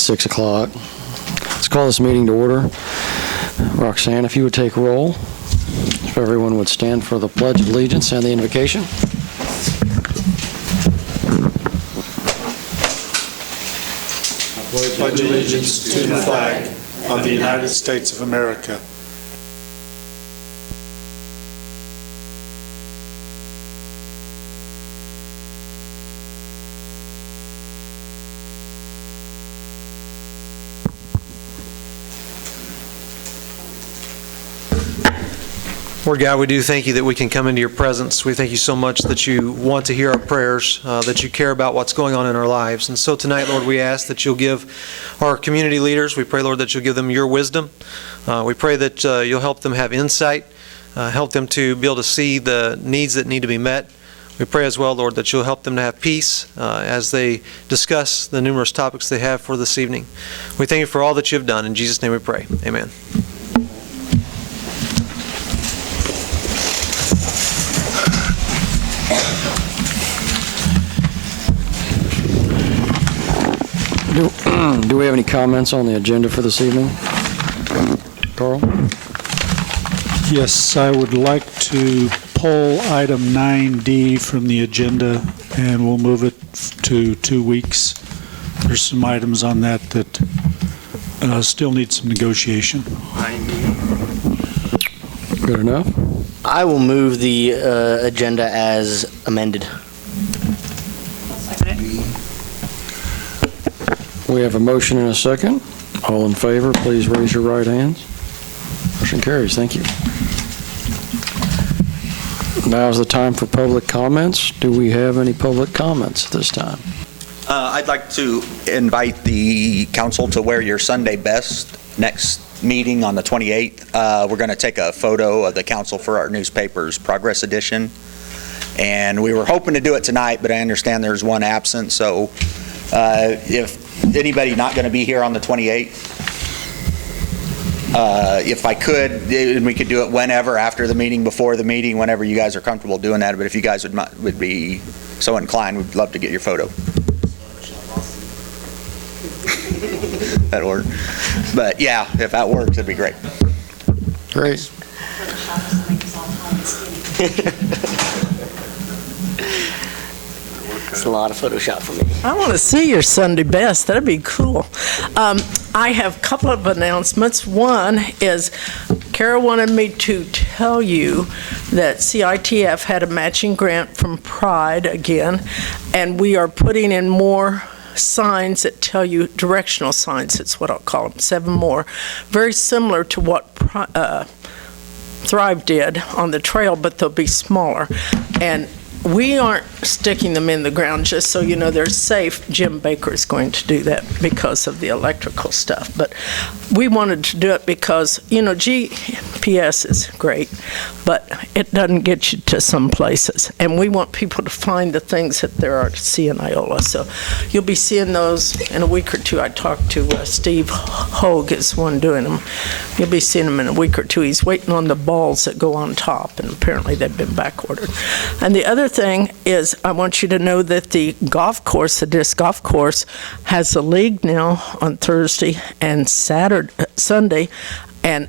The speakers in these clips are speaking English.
6 o'clock. Let's call this meeting to order. Roxanne, if you would take roll. If everyone would stand for the Pledge of Allegiance and the invocation. I pledge allegiance to the flag of the United States of America Lord God, we do thank you that we can come into your presence. We thank you so much that you want to hear our prayers, that you care about what's going on in our lives. And so tonight, Lord, we ask that you'll give our community leaders, we pray, Lord, that you'll give them your wisdom. We pray that you'll help them have insight, help them to be able to see the needs that need to be met. We pray as well, Lord, that you'll help them to have peace as they discuss the numerous topics they have for this evening. We thank you for all that you've done. In Jesus' name we pray. Amen. Do we have any comments on the agenda for this evening? Carl? Yes, I would like to pull item 9D from the agenda, and we'll move it to 2 weeks. There's some items on that that still need some negotiation. Good enough? I will move the agenda as amended. We have a motion and a second. All in favor, please raise your right hands. Motion carries. Thank you. Now is the time for public comments. Do we have any public comments at this time? I'd like to invite the council to wear your Sunday best next meeting on the 28th. We're going to take a photo of the council for our newspaper's Progress Edition. And we were hoping to do it tonight, but I understand there's one absent. So if anybody not going to be here on the 28th, if I could, and we could do it whenever, after the meeting, before the meeting, whenever you guys are comfortable doing that. But if you guys would be so inclined, we'd love to get your photo. That'll work. But yeah, if that works, it'd be great. Great. It's a lot of Photoshop for me. I want to see your Sunday best. That'd be cool. I have a couple of announcements. One is Kara wanted me to tell you that CITF had a matching grant from Pride again, and we are putting in more signs that tell you, directional signs, it's what I'll call them, 7 more, very similar to what Thrive did on the trail, but they'll be smaller. And we aren't sticking them in the ground, just so you know they're safe. Jim Baker is going to do that because of the electrical stuff. But we wanted to do it because, you know, GPS is great, but it doesn't get you to some places. And we want people to find the things that there are to see in Iola. So you'll be seeing those in a week or two. I talked to Steve Hogue is one doing them. You'll be seeing them in a week or two. He's waiting on the balls that go on top, and apparently they've been back ordered. And the other thing is, I want you to know that the golf course, the disc golf course, has a league now on Thursday and Sunday, and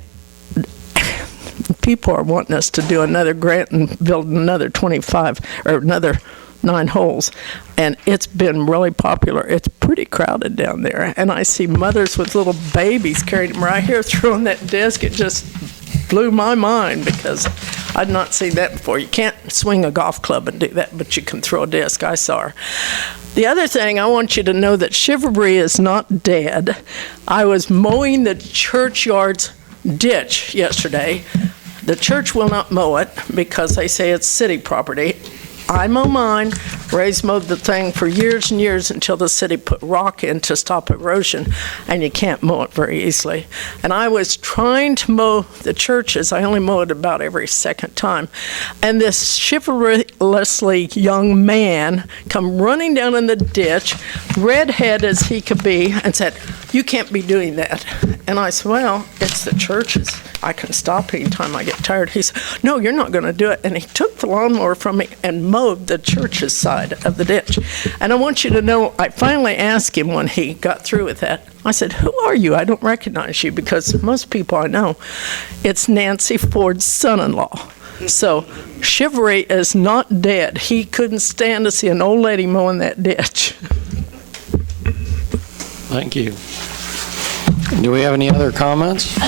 people are wanting us to do another grant and build another 25 or another 9 holes, and it's been really popular. It's pretty crowded down there, and I see mothers with little babies carrying them right here, throwing that disc. It just blew my mind because I'd not seen that before. You can't swing a golf club and do that, but you can throw a disc. I saw her. The other thing, I want you to know that chivalry is not dead. I was mowing the churchyard's ditch yesterday. The church will not mow it because they say it's city property. I mow mine. Ray's mowed the thing for years and years until the city put rock in to stop erosion, and you can't mow it very easily. And I was trying to mow the churches. I only mow it about every second time. And this chivalrously young man come running down in the ditch, redhead as he could be, and said, "You can't be doing that." And I said, "Well, it's the churches. I can stop anytime I get tired. He said, no, you're not going to do it. And he took the lawnmower from me and mowed the church's side of the ditch. And I want you to know, I finally asked him when he got through with that, I said, who are you? I don't recognize you, because most people I know. It's Nancy Ford's son-in-law. So chivalry is not dead. He couldn't stand to see an old lady mowing that ditch. Thank you. Do we have any other comments?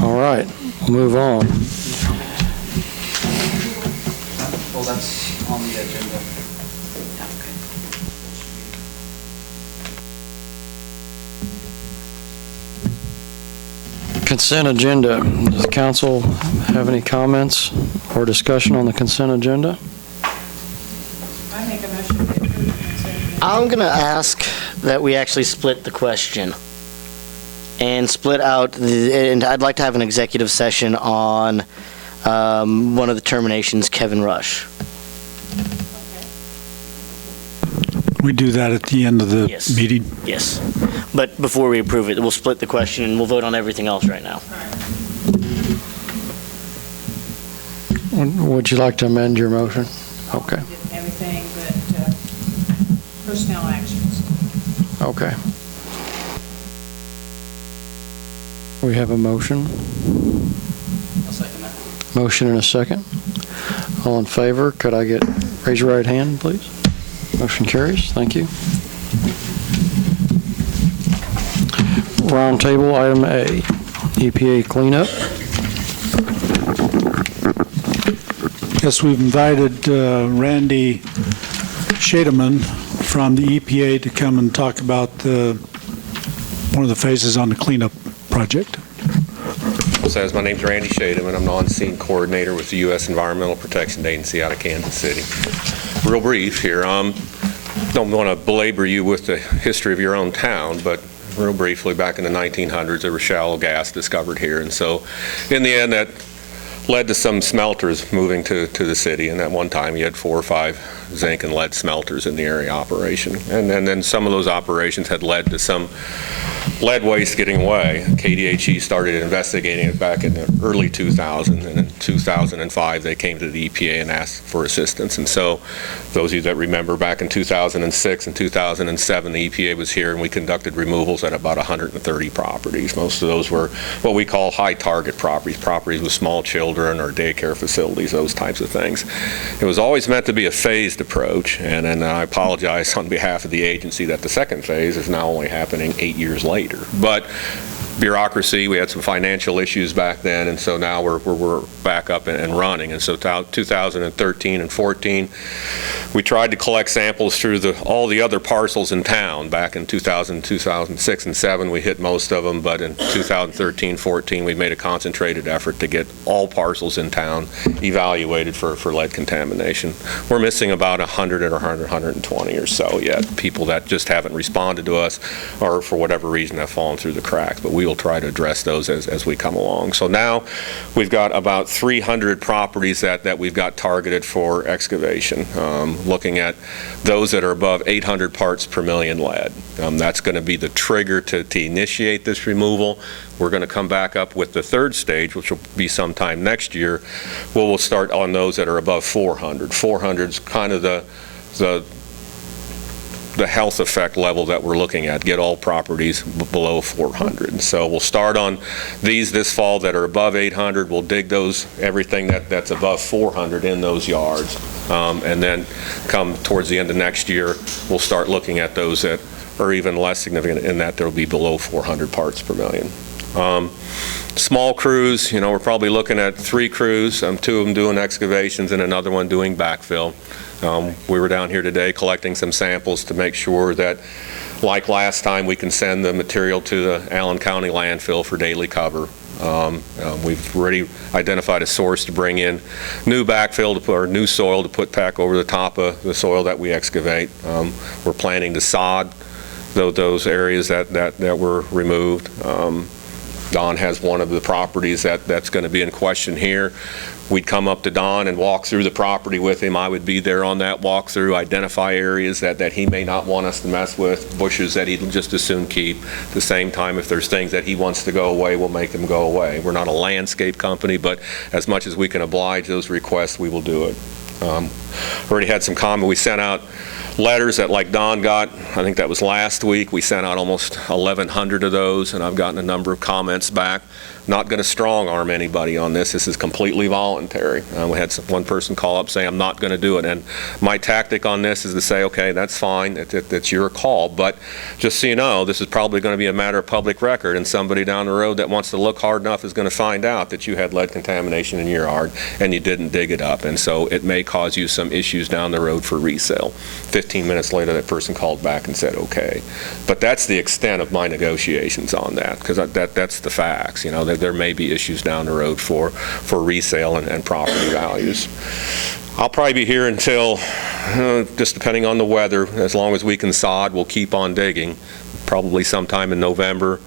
All right, we'll move on. Well, that's on the agenda. Consent agenda. Does the council have any comments or discussion on the consent agenda? I make a motion to approve the consent. I'm going to ask that we actually split the question and split out, and I'd like to have an executive session on one of the terminations, Kevin Rush. We do that at the end of the Yes. meeting? Yes. But before we approve it, we'll split the question and we'll vote on everything else right now. Would you like to amend your motion? Okay, Everything but personnel actions. okay. We have a motion. I'll second that. Motion and a second. All in favor, could I raise your right hand, please? Motion carries. Thank you. Roundtable, item A, EPA cleanup. Yes, we've invited Randy Schademann from the EPA to come and talk about one of the phases on the cleanup project. Says my name's Randy Schademann. I'm the on-scene coordinator with the U.S. Environmental Protection Agency out of Kansas City. Real brief here. Don't want to belabor you with the history of your own town, but real briefly, back in the 1900s, there was shallow gas discovered here, and so in the end, that led to some smelters moving to the city, and at one time, you had 4 or 5 zinc and lead smelters in the area operation, and then some of those operations had led to some lead waste getting away. KDHE started investigating it back in the early 2000s, and in 2005 they came to the EPA and asked for assistance. And so those of you that remember, back in 2006 and 2007 the EPA was here and we conducted removals at about 130 properties. Most of those were what we call high target properties with small children or daycare facilities, those types of things. It was always meant to be a phased approach, and I apologize on behalf of the agency that the second phase is now only happening 8 years later. But bureaucracy, we had some financial issues back then, and so now we're back up and running. And so 2013 and 14, we tried to collect samples through all the other parcels in town. Back in 2000, 2006, and 7, we hit most of them, but in 2013, 14, we made a concentrated effort to get all parcels in town evaluated for lead contamination. We're missing about 100 or 120 or so yet, people that just haven't responded to us or for whatever reason have fallen through the cracks, but we will try to address those as we come along. So now we've got about 300 properties that we've got targeted for excavation, looking at those that are above 800 parts per million lead. That's going to be the trigger to initiate this removal. We're going to come back up with the third stage, which will be sometime next year, where we'll start on those that are above 400. 400 is kind of the health effect level that we're looking at, get all properties below 400. So we'll start on these this fall that are above 800. We'll dig those, everything that's above 400 in those yards. And then come towards the end of next year, we'll start looking at those that are even less significant in that they'll be below 400 parts per million. Small crews, we're probably looking at 3 crews, 2 of them doing excavations and another one doing backfill. We were down here today collecting some samples to make sure that, like last time, we can send the material to the Allen County landfill for daily cover. We've already identified a source to bring in new backfill or new soil to put back over the top of the soil that we excavate. We're planning to sod those areas that were removed. Don has one of the properties that's going to be in question here. we'd come up to Don and walk through the property with him. I would be there on that walkthrough, identify areas that he may not want us to mess with, bushes that he'd just as soon keep. At the same time, if there's things that he wants to go away, we'll make them go away. We're not a landscape company, but as much as we can oblige those requests, we will do it. Already had some comment. We sent out letters that, like Don got, I think that was last week. We sent out almost 1,100 of those, and I've gotten a number of comments back. Not going to strong arm anybody on this. This is completely voluntary. We had one person call up saying, I'm not going to do it. And my tactic on this is to say, okay, that's fine. It's your call. But just so you know, this is probably going to be a matter of public record, and somebody down the road that wants to look hard enough is going to find out that you had lead contamination in your yard and you didn't dig it up. And so it may cause you some issues down the road for resale. 15 minutes later, that person called back and said, okay. But that's the extent of my negotiations on that, because that's the facts. You know, there may be issues down the road for resale and property values. I'll probably be here until, just depending on the weather, as long as we can sod, we'll keep on digging, probably sometime in November.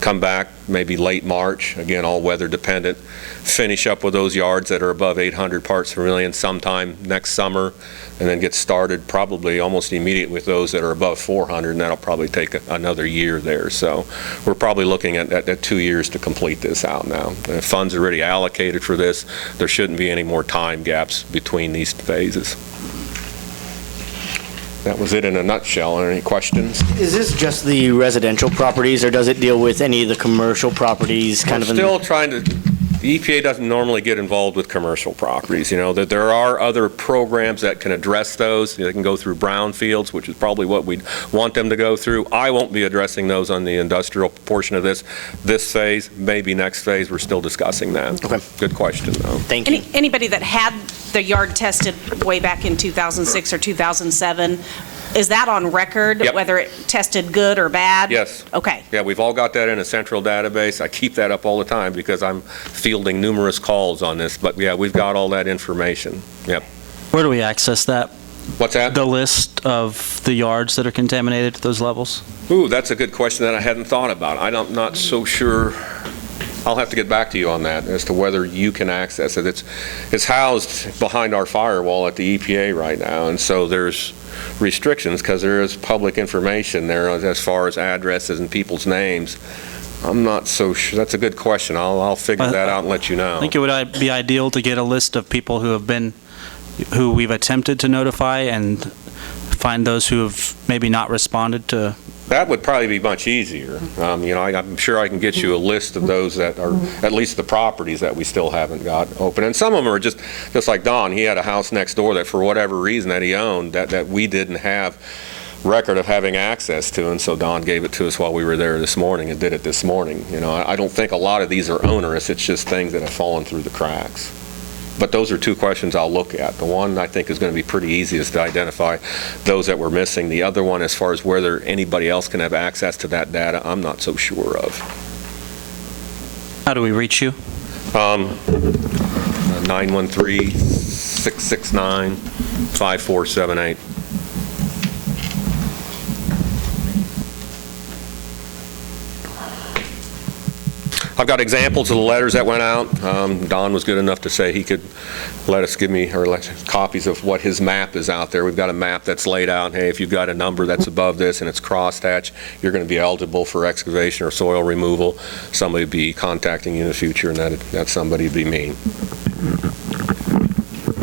Come back maybe late March, again, all weather dependent. Finish up with those yards that are above 800 parts per million sometime next summer, and then get started probably almost immediately with those that are above 400, and that'll probably take another year there. So we're probably looking at 2 years to complete this out now. The funds are already allocated for this. There shouldn't be any more time gaps between these phases. That was it in a nutshell. Any questions? Is this just the residential properties, or does it deal with any of the commercial properties? We're still trying to. The EPA doesn't normally get involved with commercial properties. You know, that there are other programs that can address those. They can go through brownfields, which is probably what we'd want them to go through. I won't be addressing those on the industrial portion of this phase, maybe next phase. We're still discussing that. Okay. Good question, though. Thank you. Anybody that had the yard tested way back in 2006 or 2007, is that on record? Yep. Whether it tested good or bad? Yes. Okay. Yeah, we've all got that in a central database. I keep that up all the time because I'm fielding numerous calls on this. But yeah, we've got all that information. Yep. Where do we access that? What's that? The list of the yards that are contaminated at those levels? Ooh, that's a good question that I hadn't thought about. I'm not so sure. I'll have to get back to you on that as to whether you can access it. It's housed behind our firewall at the EPA right now, and so there's restrictions because there is public information there as far as addresses and people's names. I'm not so sure. That's a good question. I'll figure that out and let you know. I think it would be ideal to get a list of people who we've attempted to notify and find those who have maybe not responded to. That would probably be much easier. You know, I'm sure I can get you a list of those that are at least the properties that we still haven't got open. And some of them are just like Don. He had a house next door that for whatever reason that he owned that we didn't have record of having access to, and so Don gave it to us while we were there this morning and did it this morning. You know, I don't think a lot of these are onerous. It's just things that have fallen through the cracks. But those are two questions I'll look at. The one I think is going to be pretty easy is to identify those that we're missing. The other one, as far as whether anybody else can have access to that data, I'm not so sure of. How do we reach you? 913-669-5478. I've got examples of the letters that went out. Don was good enough to say he could let copies of what his map is out there. We've got a map that's laid out. Hey, if you've got a number that's above this and it's crosshatched, you're going to be eligible for excavation or soil removal. Somebody would be contacting you in the future, and that somebody would be me.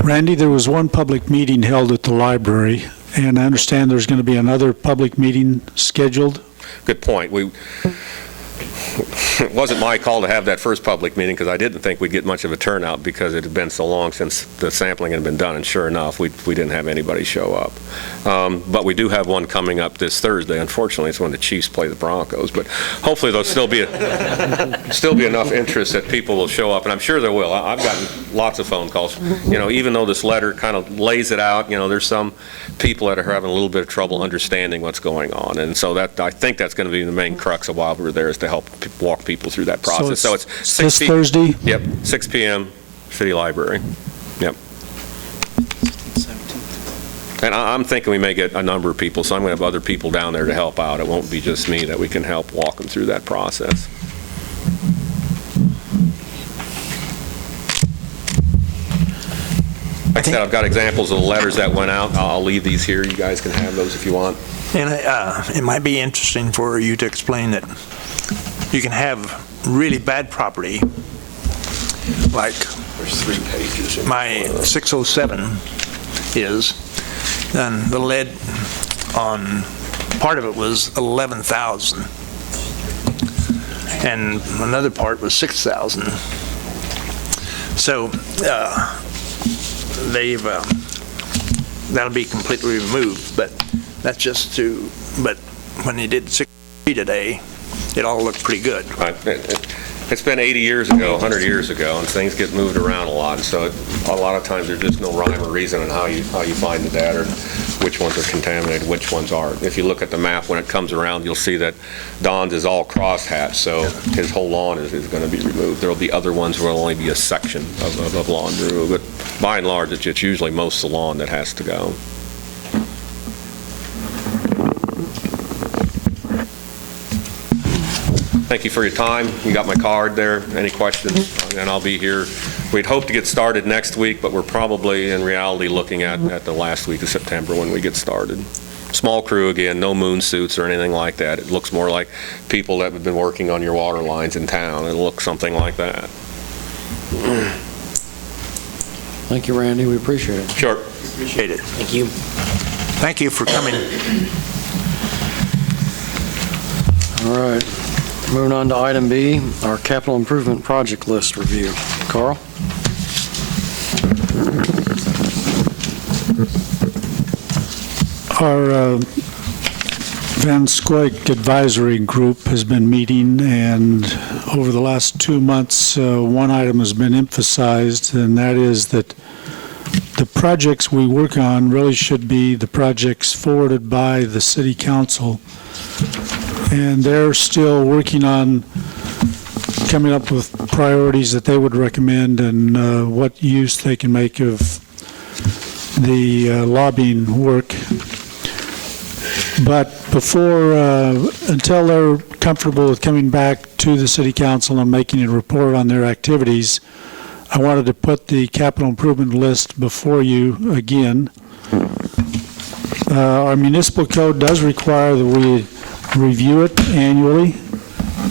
Randy, there was one public meeting held at the library, and I understand there's going to be another public meeting scheduled. Good point. It wasn't my call to have that first public meeting because I didn't think we'd get much of a turnout because it had been so long since the sampling had been done, and sure enough, we didn't have anybody show up. But we do have one coming up this Thursday. Unfortunately, it's when the Chiefs play the Broncos, but hopefully there'll still be enough interest that people will show up, and I'm sure there will. I've gotten lots of phone calls. You know, even though this letter kind of lays it out, you know, there's some people that are having a little bit of trouble understanding what's going on, and so I think that's going to be the main crux of why we're there, is to help walk people through that process. So it's this Thursday? Yep, 6 p.m., City Library. Yep. And I'm thinking we may get a number of people, so I'm going to have other people down there to help out. It won't be just me that we can help walk them through that process. Like I said, I've got examples of the letters that went out. I'll leave these here. You guys can have those if you want. And it might be interesting for you to explain that you can have really bad property, like There's 3 pages. my 607 is, and the lead on part of it was 11,000, and another part was 6,000. So that'll be completely removed, but that's just to, but when they did 6 feet a day, it all looked pretty good. Right. It's been 80 years ago, 100 years ago, and things get moved around a lot. So a lot of times there's just no rhyme or reason on how you find the data, or which ones are contaminated, which ones aren't. If you look at the map when it comes around, you'll see that Don's is all crosshatched, so his whole lawn is going to be removed. There'll be other ones where it'll only be a section of lawn removed, but by and large, it's usually most of the lawn that has to go. Thank you for your time. You got my card there. Any questions? And I'll be here. We'd hope to get started next week, but we're probably in reality looking at the last week of September when we get started. Small crew again, no moon suits or anything like that. It looks more like people that have been working on your water lines in town. It'll look something like that. Thank you, Randy. We appreciate it. Sure. Appreciate it. Thank you. Thank you for coming. All right. Moving on to item B, our capital improvement project list review. Carl? Our Van Scoik Advisory Group has been meeting, and over the last 2 months, one item has been emphasized, and that is that the projects we work on really should be the projects forwarded by the City Council. And they're still working on coming up with priorities that they would recommend and what use they can make of the lobbying work. But until they're comfortable with coming back to the City Council and making a report on their activities, I wanted to put the capital improvement list before you again. Our municipal code does require that we review it annually,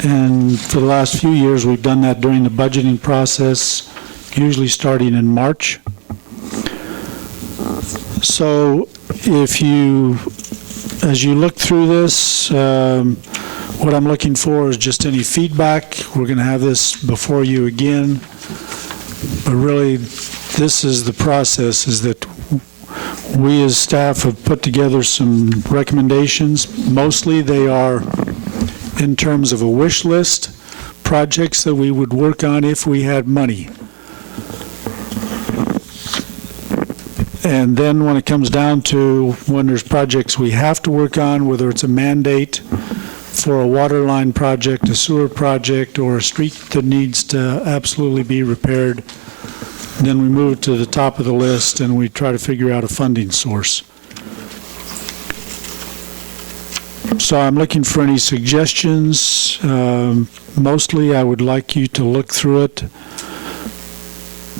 and for the last few years we've done that during the budgeting process, usually starting in March. So as you look through this, what I'm looking for is just any feedback. We're going to have this before you again, but really this is the process, is that we as staff have put together some recommendations. Mostly they are in terms of a wish list, projects that we would work on if we had money. And then when it comes down to when there's projects we have to work on, whether it's a mandate for a water line project, a sewer project, or a street that needs to absolutely be repaired, then we move it to the top of the list and we try to figure out a funding source. So I'm looking for any suggestions. Mostly I would like you to look through it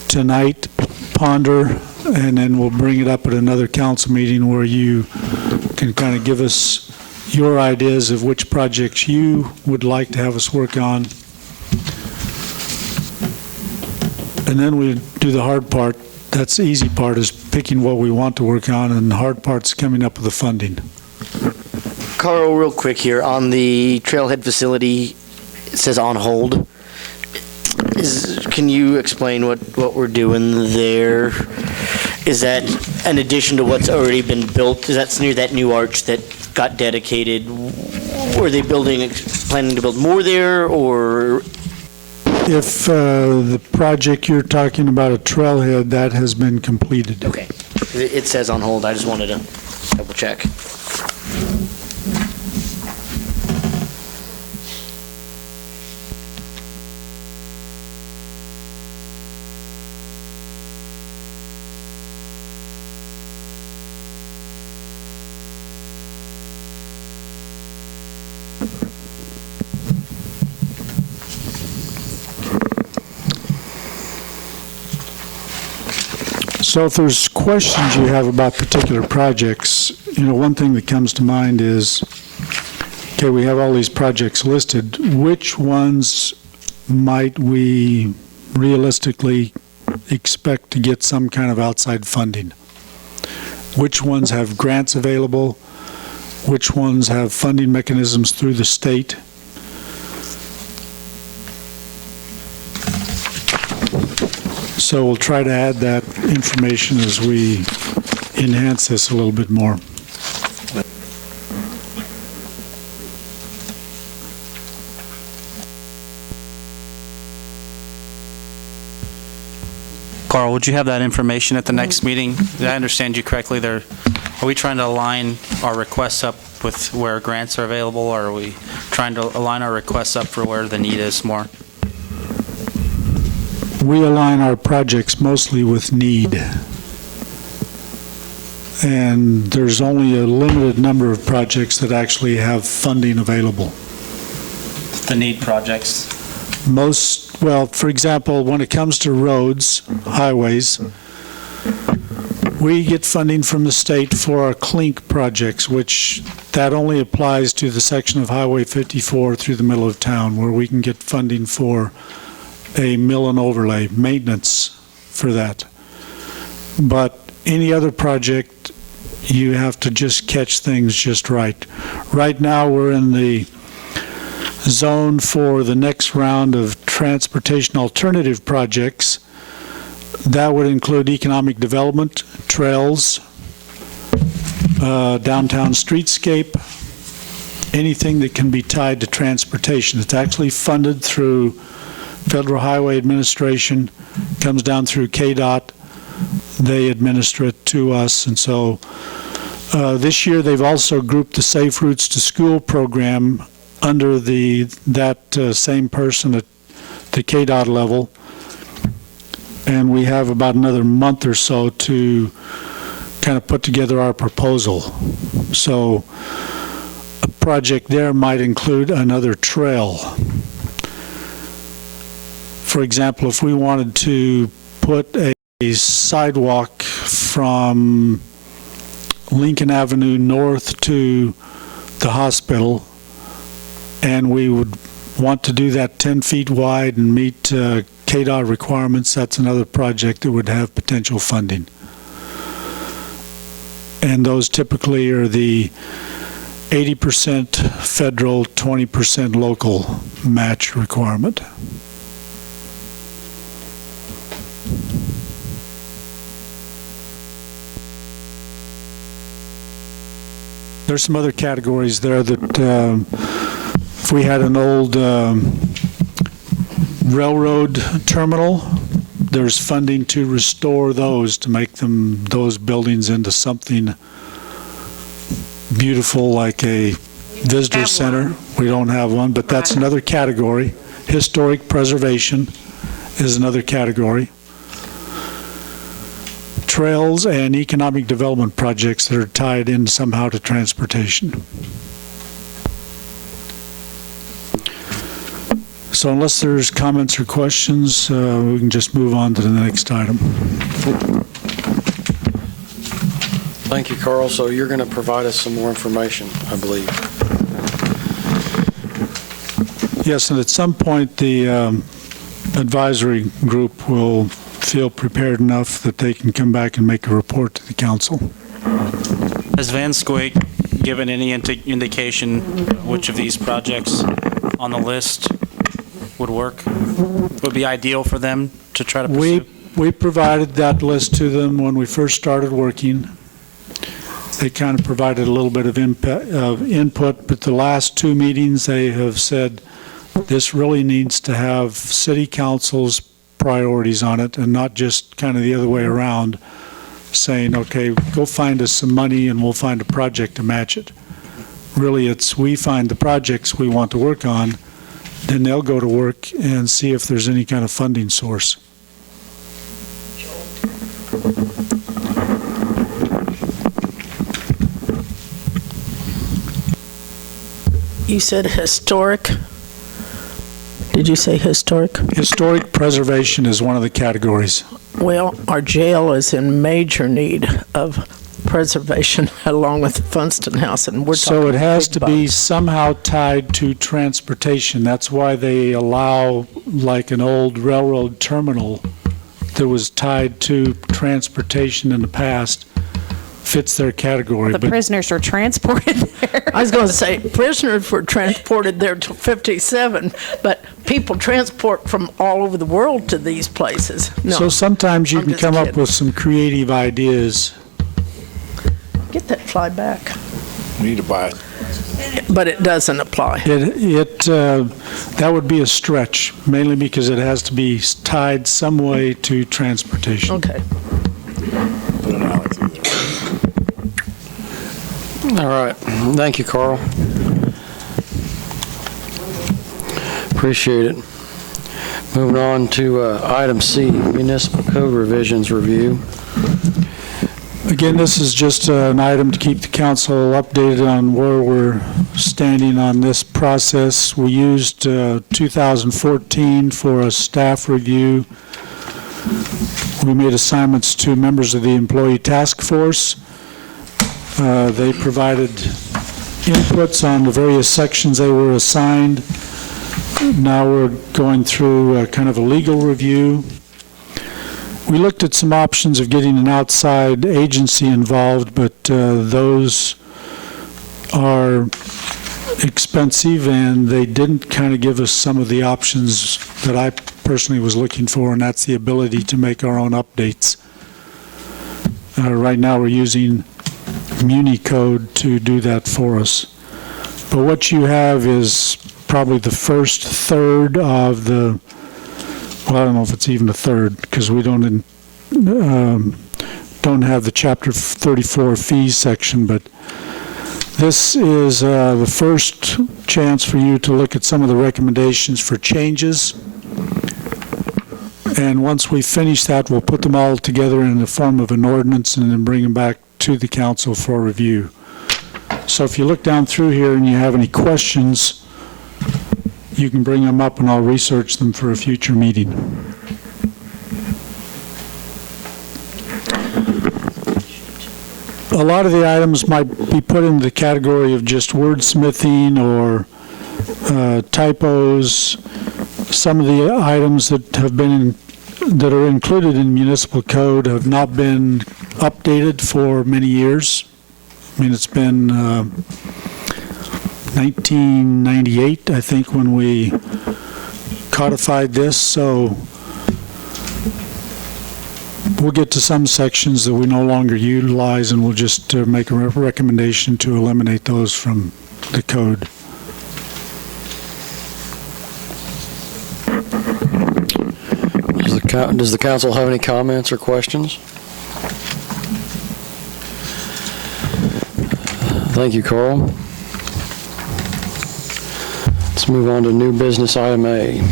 tonight, ponder, and then we'll bring it up at another council meeting where you can kind of give us your ideas of which projects you would like to have us work on. And then we do the hard part. That's the easy part, is picking what we want to work on, and the hard part's coming up with the funding. Carl, real quick here, on the trailhead facility, it says on hold. Can you explain what we're doing there? Is that in addition to what's already been built? Is that near that new arch that got dedicated? Were they planning to build more there, or? If the project you're talking about, a trailhead, that has been completed. Okay. It says on hold. I just wanted to double check. So if there's questions you have about particular projects, one thing that comes to mind is, okay, we have all these projects listed. Which ones might we realistically expect to get some kind of outside funding? Which ones have grants available? Which ones have funding mechanisms through the state? So we'll try to add that information as we enhance this a little bit more. Carl, would you have that information at the next meeting? Did I understand you correctly? Are we trying to align our requests up with where grants are available, or are we trying to align our requests up for where the need is more? We align our projects mostly with need. And there's only a limited number of projects that actually have funding available. The need projects? Well, for example, when it comes to roads, highways, we get funding from the state for our CLINK projects, which that only applies to the section of Highway 54 through the middle of town, where we can get funding for a mill and overlay, maintenance for that. But any other project, you have to just catch things just right. Right now, we're in the zone for the next round of transportation alternative projects. That would include economic development, trails, downtown streetscape, anything that can be tied to transportation. It's actually funded through Federal Highway Administration, comes down through KDOT. They administer it to us. And so this year they've also grouped the Safe Routes to School program under that same person at the KDOT level. And we have about another month or so to kind of put together our proposal. So a project there might include another trail. For example, if we wanted to put a sidewalk from Lincoln Avenue north to the hospital, and we would want to do that 10 feet wide and meet KDOT requirements, that's another project that would have potential funding. And those typically are the 80% federal, 20% local match requirement. There's some other categories there that if we had an old railroad terminal, there's funding to restore those, to make those buildings into something beautiful like a visitor center. We don't have one, but that's another category. Historic preservation is another category. Trails and economic development projects that are tied in somehow to transportation. So unless there's comments or questions, we can just move on to the next item. Thank you, Carl. So you're going to provide us some more information, I believe. Yes, and at some point the advisory group will feel prepared enough that they can come back and make a report to the council. Has Van Squig given any indication which of these projects on the list would work, would be ideal for them to try to pursue? We provided that list to them when we first started working. They kind of provided a little bit of input, but the last two meetings they have said this really needs to have city council's priorities on it and not just kind of the other way around, saying, okay, go find us some money and we'll find a project to match it. Really, it's we find the projects we want to work on, then they'll go to work and see if there's any kind of funding source. You said historic. Did you say historic? Historic preservation is one of the categories. Well, our jail is in major need of preservation along with the Funston House, and we're talking So it has big to be bucks. somehow tied to transportation. That's why they allow, like an old railroad terminal that was tied to transportation in the past, fits their category. The But prisoners are transported there. I was going to say, prisoners were transported there till 57, but people transport from all over the world to these places. No, So sometimes you I'm can just come up kidding. with some creative ideas. Get that fly back. We need to buy it. But it doesn't apply. That would be a stretch, mainly because it has to be tied some way to transportation. Okay. Put an alley through there. All right. Thank you, Carl. Appreciate it. Moving on to item C, Municipal Code Revisions Review. Again, this is just an item to keep the council updated on where we're standing on this process. We used 2014 for a staff review. We made assignments to members of the employee task force. They provided inputs on the various sections they were assigned. Now we're going through kind of a legal review. We looked at some options of getting an outside agency involved, but those are expensive, and they didn't kind of give us some of the options that I personally was looking for, and that's the ability to make our own updates. Right now, we're using Municode to do that for us. But what you have is probably the first third of the, well, I don't know if it's even a third, because we don't have the Chapter 34 fees section, but this is the first chance for you to look at some of the recommendations for changes. And once we finish that, we'll put them all together in the form of an ordinance and then bring them back to the council for review. So if you look down through here and you have any questions, you can bring them up and I'll research them for a future meeting. A lot of the items might be put into the category of just wordsmithing or typos. Some of the items that that are included in municipal code have not been updated for many years. I mean, it's been 1998, I think, when we codified this, so we'll get to some sections that we no longer utilize, and we'll just make a recommendation to eliminate those from the code. Does the council have any comments or questions? Thank you, Carl. Let's move on to new business item A,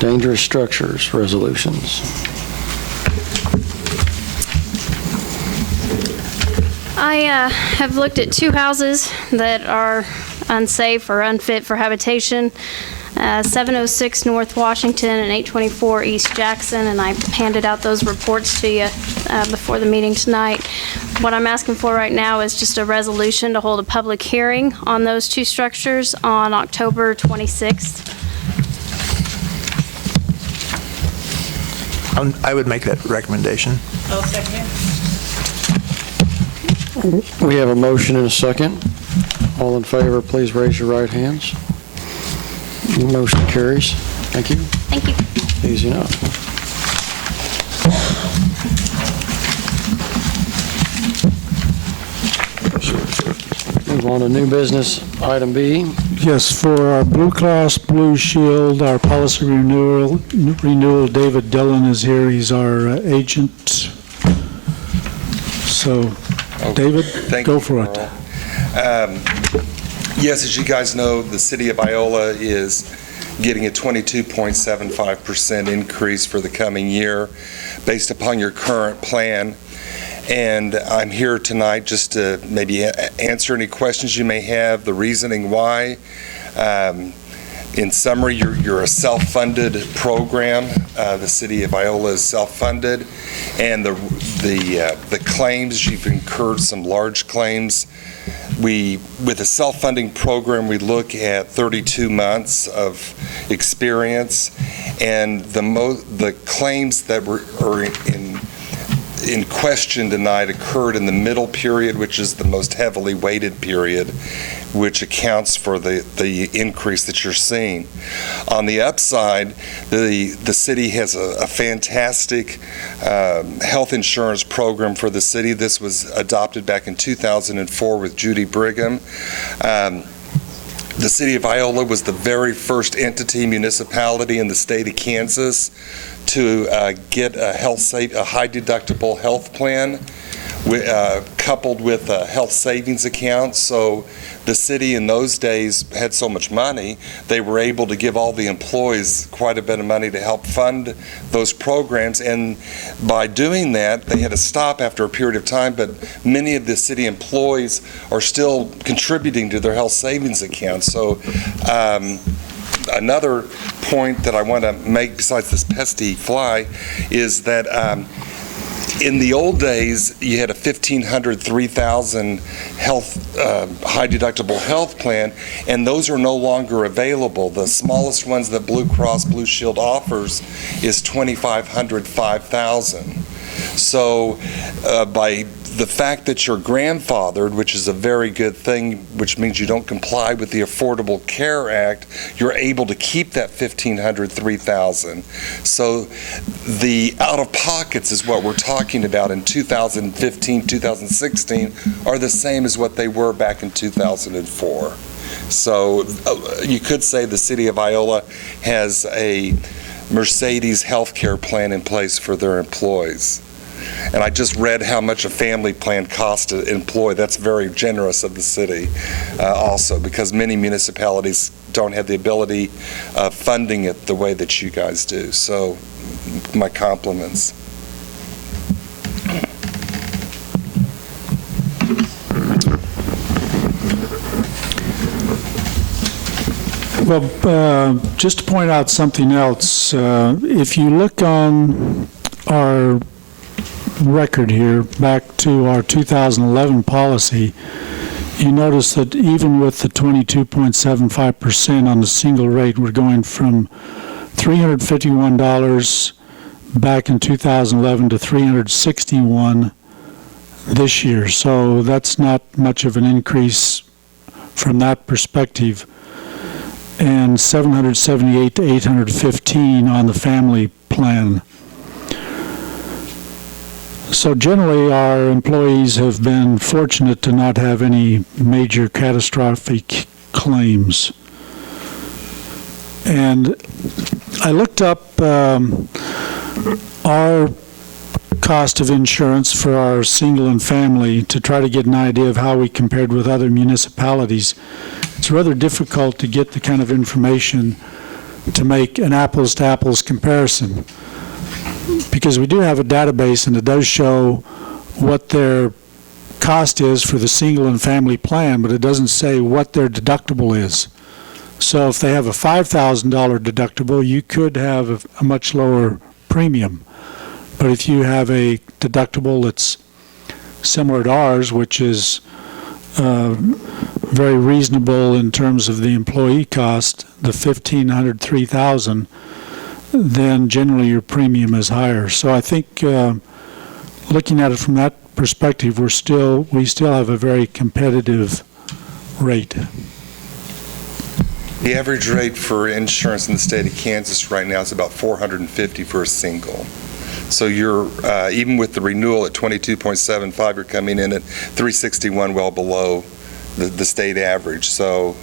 dangerous structures resolutions. I have looked at two houses that are unsafe or unfit for habitation, 706 North Washington and 824 East Jackson, and I handed out those reports to you before the meeting tonight. What I'm asking for right now is just a resolution to hold a public hearing on those two structures on October 26th. I would make that recommendation. I'll second. We have a motion and a second. All in favor, please raise your right hands. Motion carries. Thank you. Thank you. Easy enough. Move on to new business, item B. Yes, for our Blue Cross Blue Shield, our policy renewal, David Dillon is here. He's our agent. So, David, go for it. Yes, as you guys know, the city of Iola is getting a 22.75% increase for the coming year based upon your current plan. And I'm here tonight just to maybe answer any questions you may have, the reasoning why. In summary, you're a self-funded program. The city of Iola is self-funded, and the claims, you've incurred some large claims. With a self-funding program, we look at 32 months of experience, and the claims that are in question tonight occurred in the middle period, which is the most heavily weighted period, which accounts for the increase that you're seeing. On the upside, the city has a fantastic health insurance program for the city. This was adopted back in 2004 with Judy Brigham. The city of Iola was the very first municipality in the state of Kansas to get a high deductible health plan coupled with a health savings account. So the city in those days had so much money, they were able to give all the employees quite a bit of money to help fund those programs. And by doing that, they had to stop after a period of time, but many of the city employees are still contributing to their health savings accounts. So another point that I want to make besides this pesky fly is that in the old days, you had a $1,500, $3,000 high deductible health plan, and those are no longer available. The smallest ones that Blue Cross Blue Shield offers is $2,500, $5,000. So by the fact that you're grandfathered, which is a very good thing, which means you don't comply with the Affordable Care Act, you're able to keep that $1,500, $3,000. So the out-of-pockets is what we're talking about in 2015, 2016 are the same as what they were back in 2004. So you could say the city of Iola has a Mercedes healthcare plan in place for their employees. And I just read how much a family plan costs to employ. That's very generous of the city also, because many municipalities don't have the ability of funding it the way that you guys do. So my compliments. Well, just to point out something else, if you look on our record here back to our 2011 policy, you notice that even with the 22.75% on the single rate, we're going from $351 back in 2011 to $361 this year. So that's not much of an increase from that perspective. And $778 to $815 on the family plan. So generally, our employees have been fortunate to not have any major catastrophic claims. And I looked up our cost of insurance for our single and family to try to get an idea of how we compared with other municipalities. It's rather difficult to get the kind of information to make an apples-to-apples comparison, because we do have a database and it does show what their cost is for the single and family plan, but it doesn't say what their deductible is. So if they have a $5,000 deductible, you could have a much lower premium. But if you have a deductible that's similar to ours, which is very reasonable in terms of the employee cost, the $1,500, $3,000, then generally your premium is higher. So I think looking at it from that perspective, we still have a very competitive rate. The average rate for insurance in the state of Kansas right now is about $450 for a single. So you're, even with the renewal at 22.75, you're coming in at $361, well below the state average. So,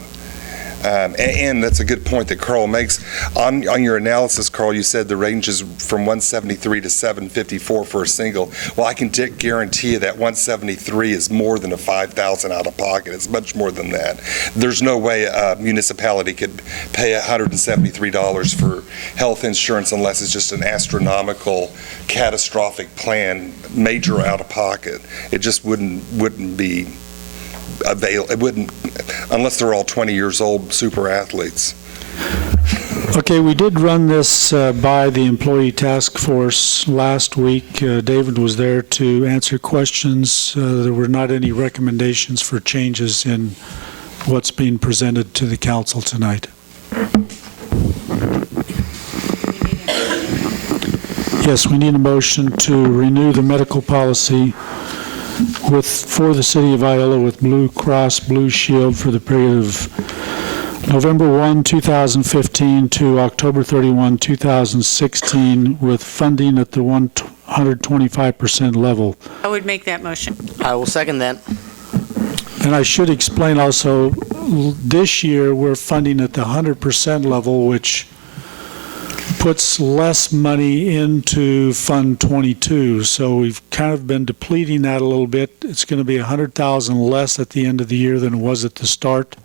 and that's a good point that Carl makes. On your analysis, Carl, you said the range is from 173 to 754 for a single. Well, I can guarantee you that 173 is more than a $5,000 out of pocket. It's much more than that. There's no way a municipality could pay $173 for health insurance unless it's just an astronomical, catastrophic plan, major out of pocket. It just wouldn't be available. It wouldn't, unless they're all 20 years old super athletes. Okay, we did run this by the employee task force last week. David was there to answer questions. There were not any recommendations for changes in what's being presented to the council tonight. Yes, we need a motion to renew the medical policy for the city of Iola with Blue Cross Blue Shield for the period of November 1, 2015 to October 31, 2016, with funding at the 125% level. I would make that motion. I will second that. And I should explain also, this year, we're funding at the 100% level, which puts less money into Fund 22. So we've kind of been depleting that a little bit. It's going to be $100,000 less at the end of the year than it was at the start.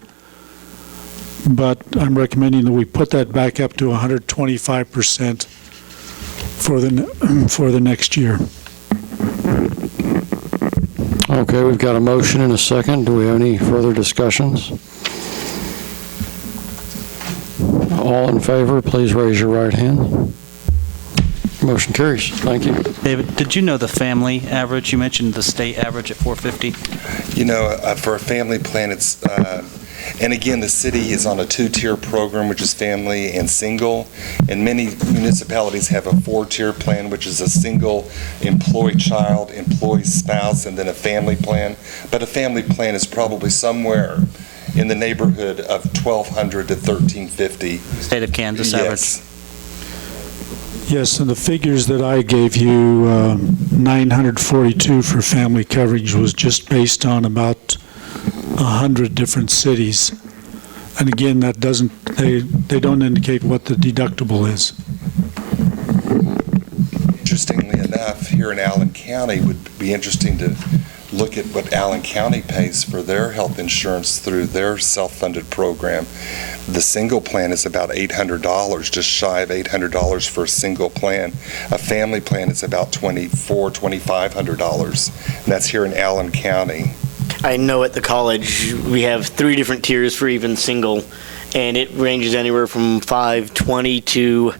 But I'm recommending that we put that back up to 125% for the next year. Okay, we've got a motion and a second. Do we have any further discussions? All in favor, please raise your right hand. Motion carries. Thank you. David, did you know the family average? You mentioned the state average at 450. You know, for a family plan, it's, and again, the city is on a two-tier program, which is family and single, and many municipalities have a four-tier plan, which is a single employee child, employee spouse, and then a family plan. But a family plan is probably somewhere in the neighborhood of $1,200 to $1,350. State of Kansas average. Yes, and the figures that I gave you, 942 for family coverage, was just based on about 100 different cities. And again, that doesn't, they don't indicate what the deductible is. Interestingly enough, here in Allen County, it would be interesting to look at what Allen County pays for their health insurance through their self-funded program. The single plan is about $800, just shy of $800 for a single plan. A family plan is about $2,400, $2,500, and that's here in Allen County. I know at the college we have 3 different tiers for even single, and it ranges anywhere from $520 to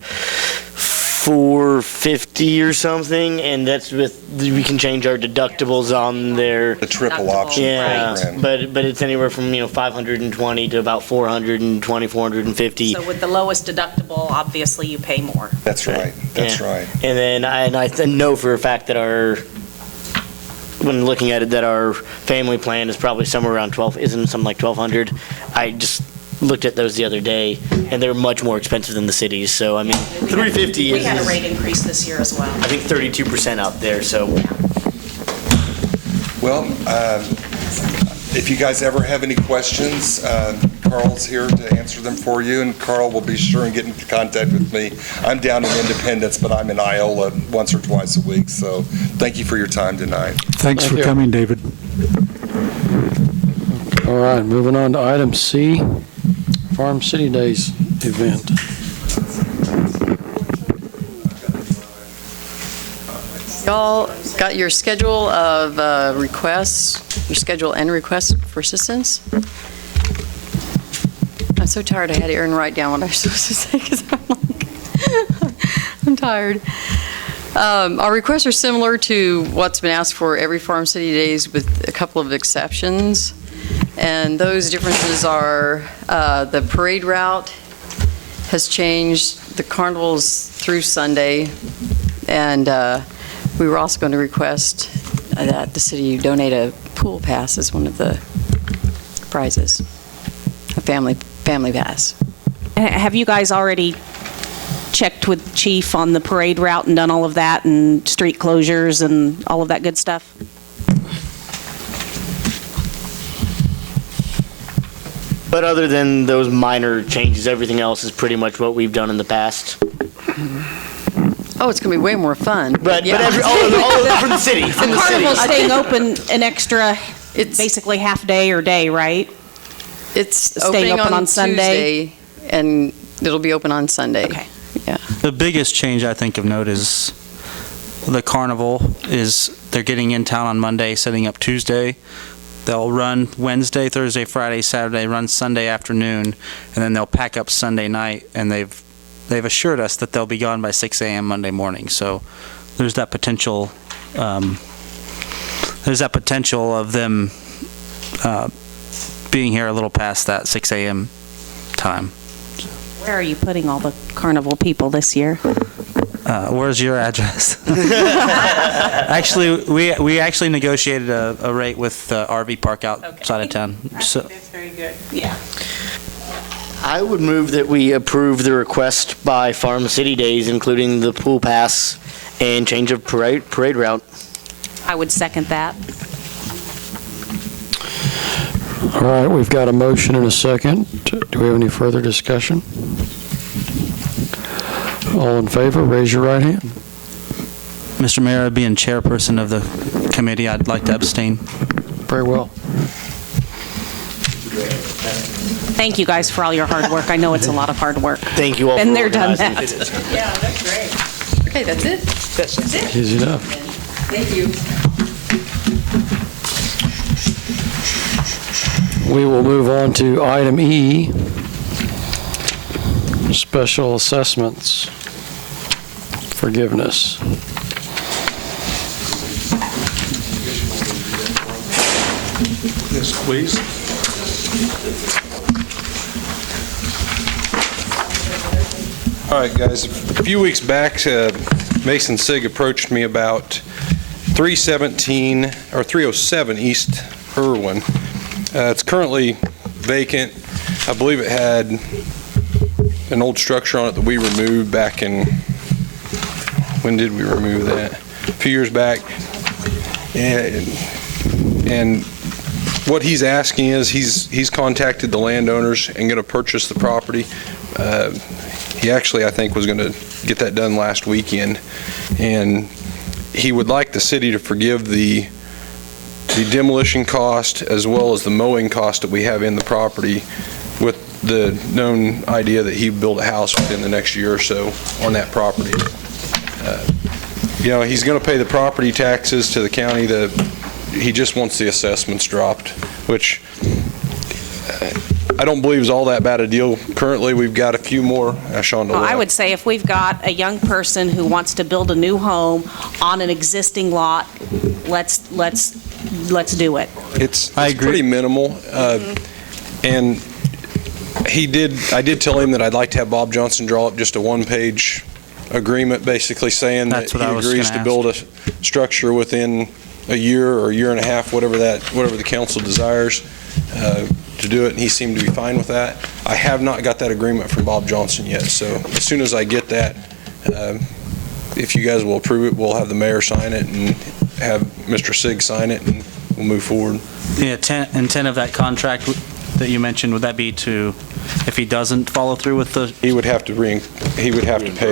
$450 or something, and that's with, we can change our deductibles on there. The triple option program. But it's anywhere from, $520 to about $420, $450. So with the lowest deductible, obviously you pay more. That's right. That's right. And then I know for a fact that when looking at it, that our family plan is probably somewhere around isn't something like $1,200. I just looked at those the other day, and they're much more expensive than the cities. So, I mean, $350 We had a rate increase this year as well. I think 32% out there, so. Well, if you guys ever have any questions, Carl's here to answer them for you, and Carl will be sure and get in contact with me. I'm down in Independence, but I'm in Iola once or twice a week, so thank you for your time tonight. Thanks for coming, David. All right, moving on to item C, Farm City Days event. Y'all got your schedule of requests, your schedule and requests for assistance? I'm so tired I had Aaron write down what I was supposed to say because I'm tired. Our requests are similar to what's been asked for every Farm City Days with a couple of exceptions. And those differences are the parade route has changed, the carnival's through Sunday, and we were also going to request that the city donate a pool pass as one of the prizes, a family pass. Have you guys already checked with Chief on the parade route and done all of that and street closures and all of that good stuff? But other than those minor changes, everything else is pretty much what we've done in the past. Oh, it's going to be way more fun. But all of that from the city. The carnival's staying open an extra, it's basically half day or day, right? It's staying open on Sunday, Tuesday, and it'll be open on Sunday. Okay. Yeah. The biggest change I think of note is the carnival they're getting in town on Monday, setting up Tuesday. They'll run Wednesday, Thursday, Friday, Saturday, run Sunday afternoon, and then they'll pack up Sunday night, and they've they've assured us that they'll be gone by 6 a.m. Monday morning. So there's that potential. There's that potential of them being here a little past that 6 a.m. time. Where are you putting all the carnival people this year? Where's your address? Actually, we actually negotiated a rate with the RV park outside of town. So That's very good. Yeah. I would move that we approve the request by Farm City Days, including the pool pass and change of parade route. I would second that. All right, we've got a motion and a second. Do we have any further discussion? All in favor, raise your right hand. Mr. Mayor, being chairperson of the committee, I'd like to abstain. Very well. Thank you guys for all your hard work. I know it's a lot of hard work. Thank you all Been for there, done organizing. that. Yeah, that's great. Okay, that's it? That's it. Easy enough. Thank you. We will move on to item E, special assessments forgiveness. Yes, please. All right, guys, a few weeks back, Mason Sig approached me about 307 East Irwin. It's currently vacant. I believe it had an old structure on it that we removed back in, when did we remove that? A few years back. And what he's asking is he's contacted the landowners and going to purchase the property. He actually, I think, was going to get that done last weekend. And he would like the city to forgive the demolition cost as well as the mowing cost that we have in the property, with the known idea that he build a house within the next year or so on that property. He's going to pay the property taxes to the county. He just wants the assessments dropped, which I don't believe is all that bad a deal. Currently, we've got a few more. Shonda, Well, I would say if we've got a young person who wants to build a new home on an existing lot, let's do it. It's pretty minimal. And I did tell him that I'd like to have Bob Johnson draw up just a one-page agreement, basically saying that he agrees to build a structure within a year or a year and a half, whatever the council desires, to do it, and he seemed to be fine with that. I have not got that agreement from Bob Johnson yet, so as soon as I get that, if you guys will approve it, we'll have the mayor sign it and have Mr. Sig sign it, and we'll move forward. The intent of that contract that you mentioned, would that be to, if he doesn't follow through with the? He would have to pay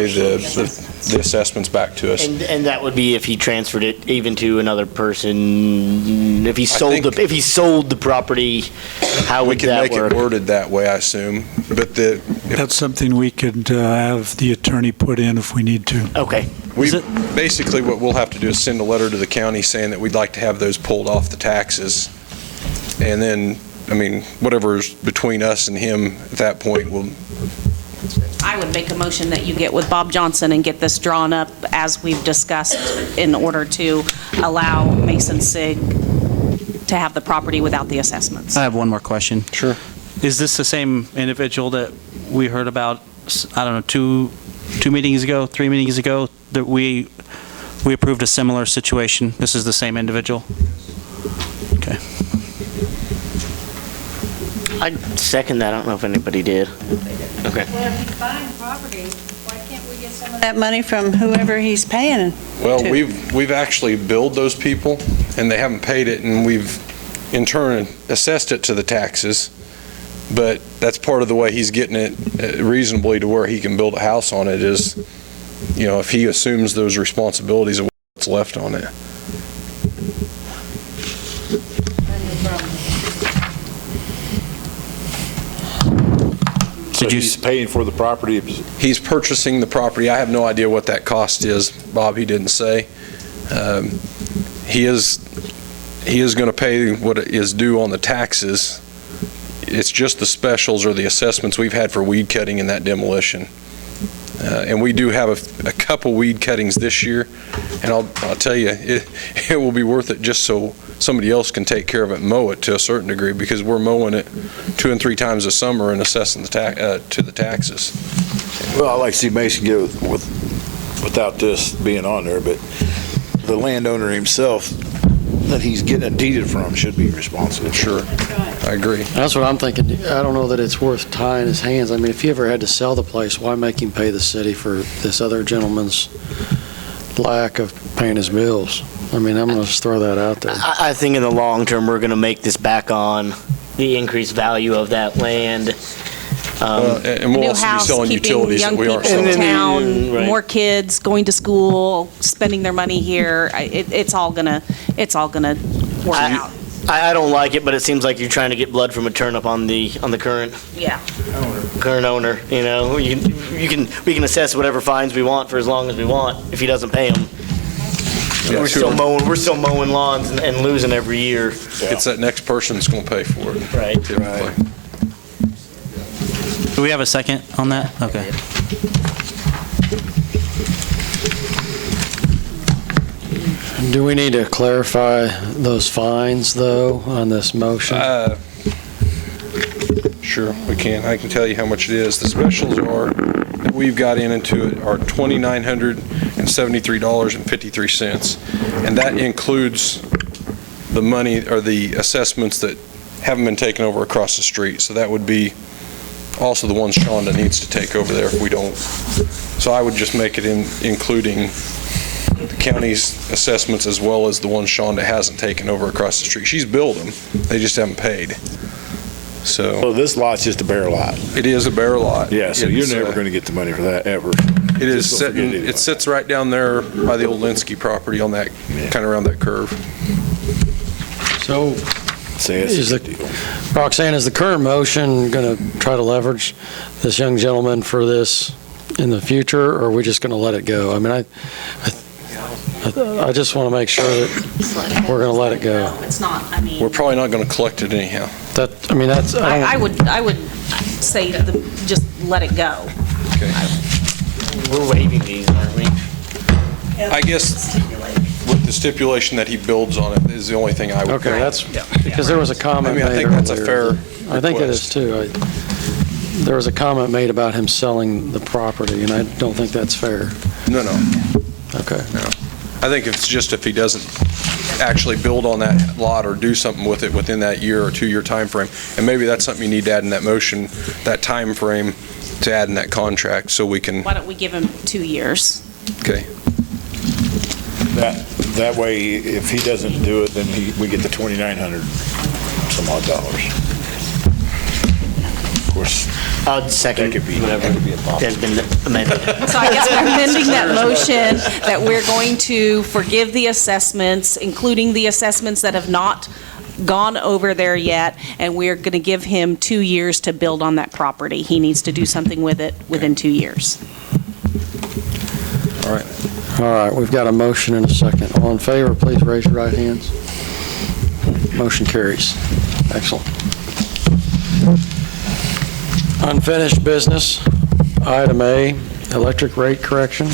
the assessments back to us. And that would be if he transferred it even to another person, if he sold the property, how would that work? We can make it worded that way, I assume, but That's something we could have the attorney put in if we need to. Okay. Basically, what we'll have to do is send a letter to the county saying that we'd like to have those pulled off the taxes. And then, whatever's between us and him at that point will. I would make a motion that you get with Bob Johnson and get this drawn up as we've discussed in order to allow Mason Sig to have the property without the assessments. I have one more question. Sure. Is this the same individual that we heard about, I don't know, two meetings ago, 3 meetings ago, that we approved a similar situation? This is the same individual? Okay. I'd second that. I don't know if anybody did. Okay. Well, if he's buying the property, why can't we get some of that money from whoever he's paying? Well, we've actually billed those people, and they haven't paid it, and we've in turn assessed it to the taxes. But that's part of the way he's getting it reasonably to where he can build a house on it is, if he assumes those responsibilities of what's left on it. So he's paying for the property? He's purchasing the property. I have no idea what that cost is, Bob. He didn't say. He is going to pay what is due on the taxes. It's just the specials or the assessments we've had for weed cutting and that demolition. And we do have a couple weed cuttings this year, and I'll tell you, it will be worth it just so somebody else can take care of it and mow it to a certain degree, because we're mowing it 2 and 3 times a summer and assessing to the taxes. Well, I'd like to see Mason get without this being on there, but the landowner himself that he's getting it deeded from should be responsible. Sure, I agree. That's what I'm thinking. I don't know that it's worth tying his hands. I mean, if he ever had to sell the place, why make him pay the city for this other gentleman's lack of paying his bills? I mean, I'm going to just throw that out there. I think in the long term, we're going to make this back on the increased value of that land. And we'll New also be house, selling keeping utilities that young we are people in selling. town, Right. more kids going to school, spending their money here. It's all gonna work out. I don't like it, but it seems like you're trying to get blood from a turnip on the current Yeah. current owner. You know, we can assess whatever fines we want for as long as we want. If he doesn't pay them, Yeah, we're still mowing lawns and losing every year. It's that next person that's going to pay for it. Right. Typically. Do we have a second on that? Okay. Do we need to clarify those fines, though, on this motion? Sure, we can. I can tell you how much it is. The specials that we've got into it are $2,973.53, and that includes the money or the assessments that haven't been taken over across the street. So that would be also the ones Shonda needs to take over there if we don't. So I would just make it including the county's assessments as well as the ones Shonda hasn't taken over across the street. She's billed them, they just haven't paid. So this lot's just a bare lot. it is a bare lot. Yeah, so you're It's, never going to get the money for that, ever. It is Just don't sitting, forget it. it sits right down there by the old Linsky property on that, kind of around that curve. So, Say it's is a good deal. Roxanne, is the current motion going to try to leverage this young gentleman for this in the future, or are we just going to let it go? I mean, I just want to make sure that we're going to let it go. It's not, I mean. We're probably not going to collect it anyhow. I would say just let it go. Okay. We're waiving these, aren't we? I guess with the stipulation that he builds on it is the only thing I would. Okay, that's, because there was a comment made I think that's a earlier. fair I think it is request. too. There was a comment made about him selling the property, and I don't think that's fair. No. Okay. No. I think it's just if he doesn't actually build on that lot or do something with it within that year or 2-year time frame, and maybe that's something you need to add in that motion, that time frame to add in that contract so we can, Why don't we give him 2 years? okay. That way, if he doesn't do it, then we get the $2,900 some odd dollars. Of course, I'd second that could be whatever has been amended. So I guess we're amending that motion that we're going to forgive the assessments, including the assessments that have not gone over there yet, and we're going to give him 2 years to build on that property. He needs to do something with it within 2 years. All right. All right, we've got a motion and a second. All in favor, please raise your right hands. Motion carries. Excellent. Unfinished business, item A, electric rate correction.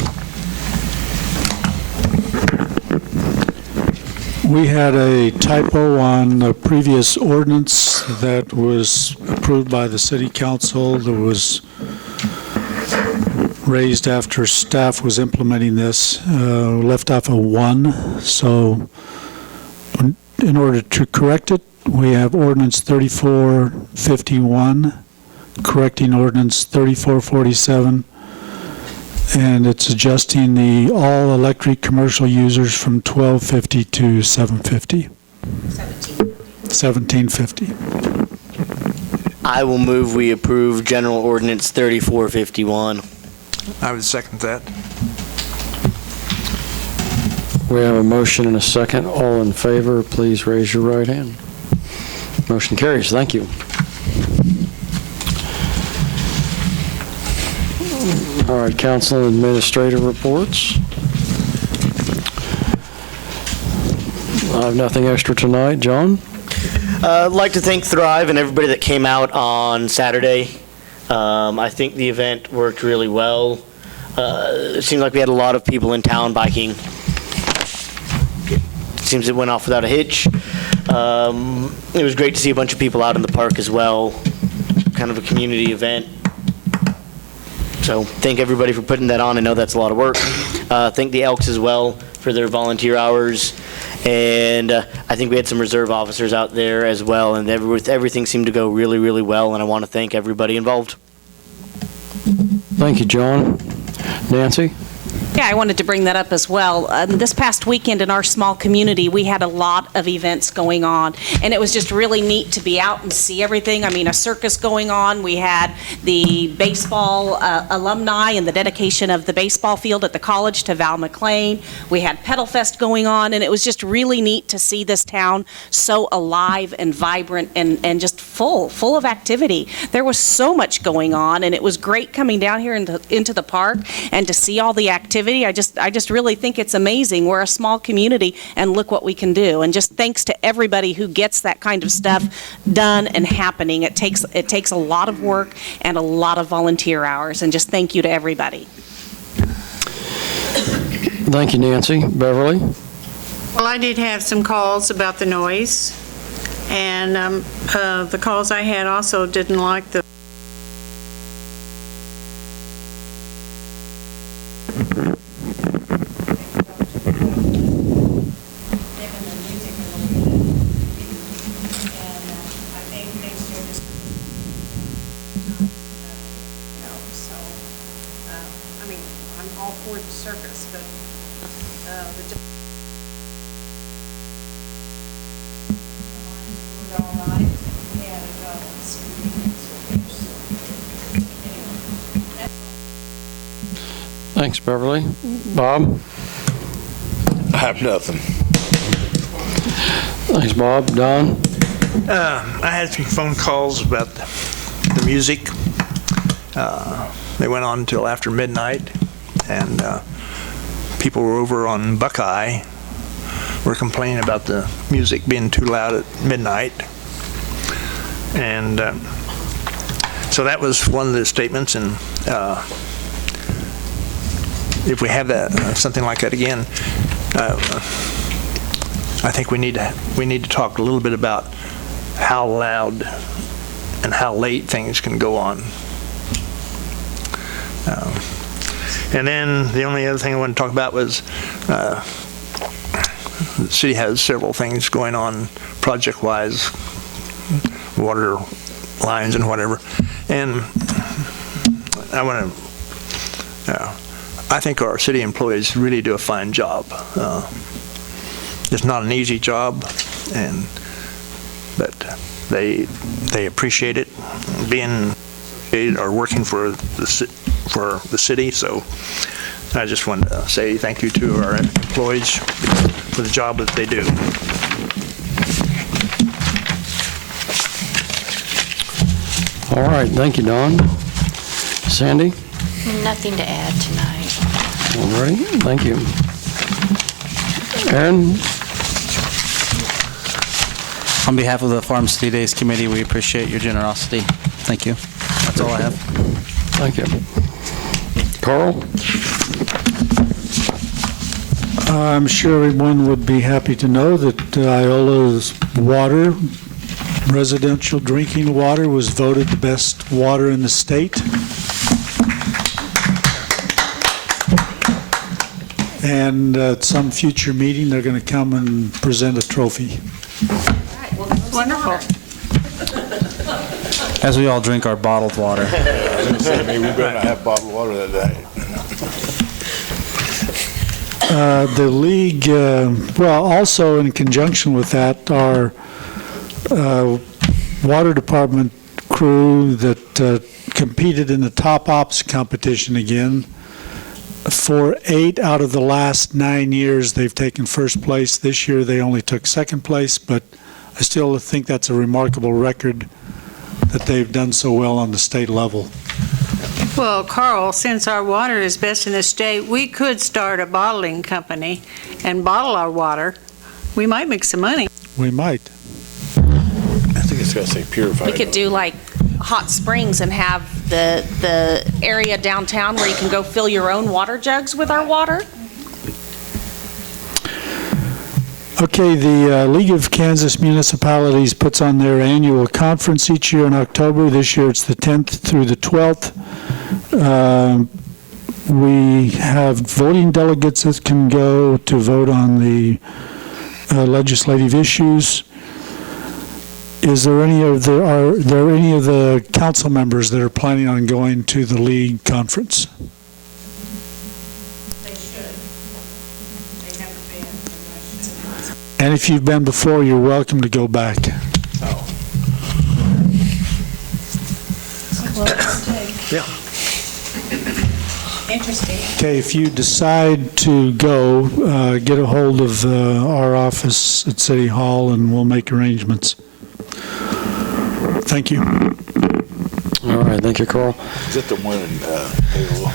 We had a typo on the previous ordinance that was approved by the city council that was raised after staff was implementing this, left off a 1. So in order to correct it, we have ordinance 3451, correcting ordinance 3447, and it's adjusting the all-electric commercial users from 1250 to 750. 1750. I will move we approve General Ordinance 3451. I would second that. We have a motion and a second. All in favor, please raise your right hand. Motion carries. Thank you. All right, council and administrative reports. I have nothing extra tonight. John? I'd like to thank Thrive and everybody that came out on Saturday. I think the event worked really well. It seemed like we had a lot of people in town biking. It seems it went off without a hitch. It was great to see a bunch of people out in the park as well, kind of a community event. So thank everybody for putting that on. I know that's a lot of work. Thank the Elks as well for their volunteer hours. And I think we had some reserve officers out there as well, and everything seemed to go really, really well, and I want to thank everybody involved. Thank you, John. Nancy? Yeah, I wanted to bring that up as well. This past weekend in our small community, we had a lot of events going on, and it was just really neat to be out and see everything. I mean, a circus going on. We had the baseball alumni and the dedication of the baseball field at the college to Val McLean. We had Pedal Fest going on, and it was just really neat to see this town so alive and vibrant and just full of activity. There was so much going on, and it was great coming down here into the park and to see all the activity. I just really think it's amazing. We're a small community, and look what we can do. And just thanks to everybody who gets that kind of stuff done and happening. It takes a lot of work and a lot of volunteer hours, and just thank you to everybody. Thank you, Nancy. Beverly? Well, I did have some calls about the noise, and the calls I had also didn't like the Thanks, Beverly. Bob? I have nothing. Thanks, Bob. Don? I had some phone calls about the music. They went on until after midnight, and people were over on Buckeye were complaining about the music being too loud at midnight. And so that was one of the statements, and if we have that something like that again, I think we need to talk a little bit about how loud and how late things can go on. And then the only other thing I wanted to talk about was the city has several things going on project-wise, water lines and whatever. And I think our city employees really do a fine job. It's not an easy job, but they appreciate it, being paid or working for the city. So I just want to say thank you to our employees for the job that they do. All right. Thank you, Don. Sandy? Nothing to add tonight. All right. Thank you. Aaron? On behalf of the Farm City Days Committee, we appreciate your generosity. Thank you. That's all I have. Thank you. Carl? I'm sure everyone would be happy to know that Iola's water, residential drinking water, was voted the best water in the state. And at some future meeting, they're going to come and present a trophy. Wonderful. As we all drink our bottled water. Maybe we better not have bottled water that day. The league, well, also in conjunction with that, our water department crew that competed in the top ops competition again. For 8 out of the last 9 years, they've taken first place. This year, they only took second place, but I still think that's a remarkable record that they've done so well on the state level. Well, Carl, since our water is best in the state, we could start a bottling company and bottle our water. We might make some money. We might. I think it's got to say purified. We could do like hot springs and have the area downtown where you can go fill your own water jugs with our water? Okay, the League of Kansas Municipalities puts on their annual conference each year in October. This year it's the 10th through the 12th. We have voting delegates that can go to vote on the legislative issues. Are there any of the council members that are planning on going to the League conference? And if you've been before, you're welcome to go back. Yeah. Interesting. Okay, if you decide to go, get a hold of our office at City Hall and we'll make arrangements. Thank you. All right, thank you, Carl. Is that the one in Iola?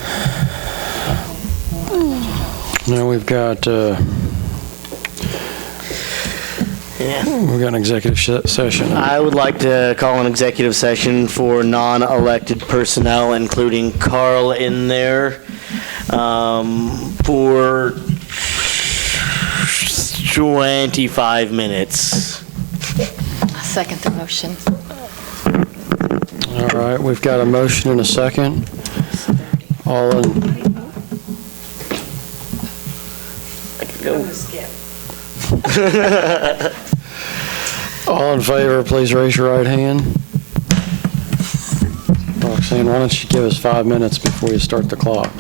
Now we've got an executive session. I would like to call an executive session for non-elected personnel, including Carl in there, for 25 minutes. I'll second the motion. All right, we've got a motion and a second. All in. I could go. All in favor, please raise your right hand. Roxanne, why don't you give us 5 minutes before you start the clock?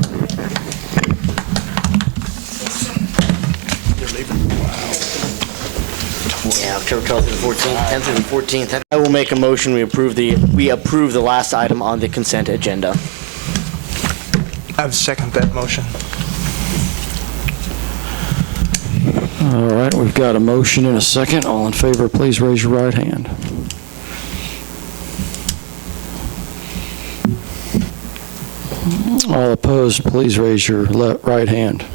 Yeah, October 12th through the 14th, 10th through the 14th. I will make a motion, we approve the last item on the consent agenda. I would second that motion. All right, we've got a motion and a second. All in favor, please raise your right hand. All opposed, please raise your right hand.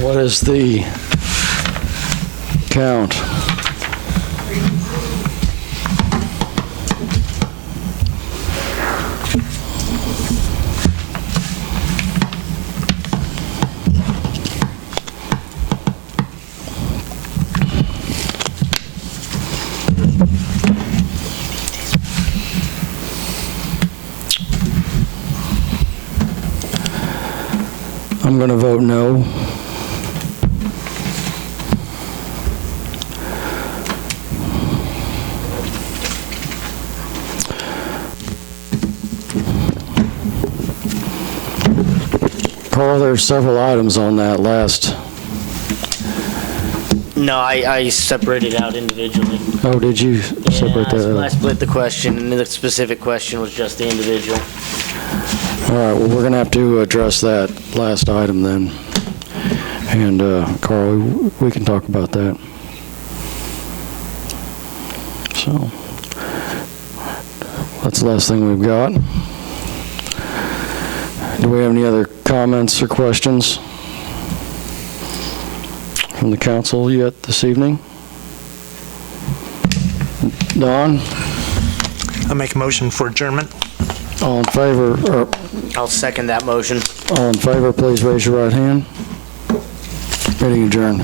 What is the count? I'm going to vote no. Carl, there are several items on that last. No, I separated out individually. Oh, did you separate that I out? split the question, and the specific question was just the individual. All right, well, we're going to have to address that last item then. And, Carl, we can talk about that. So, that's the last thing we've got. Do we have any other comments or questions from the council yet this evening? Don? I make a motion for adjournment. All in favor, or I'll second that motion. all in favor, please raise your right hand. Meeting adjourned.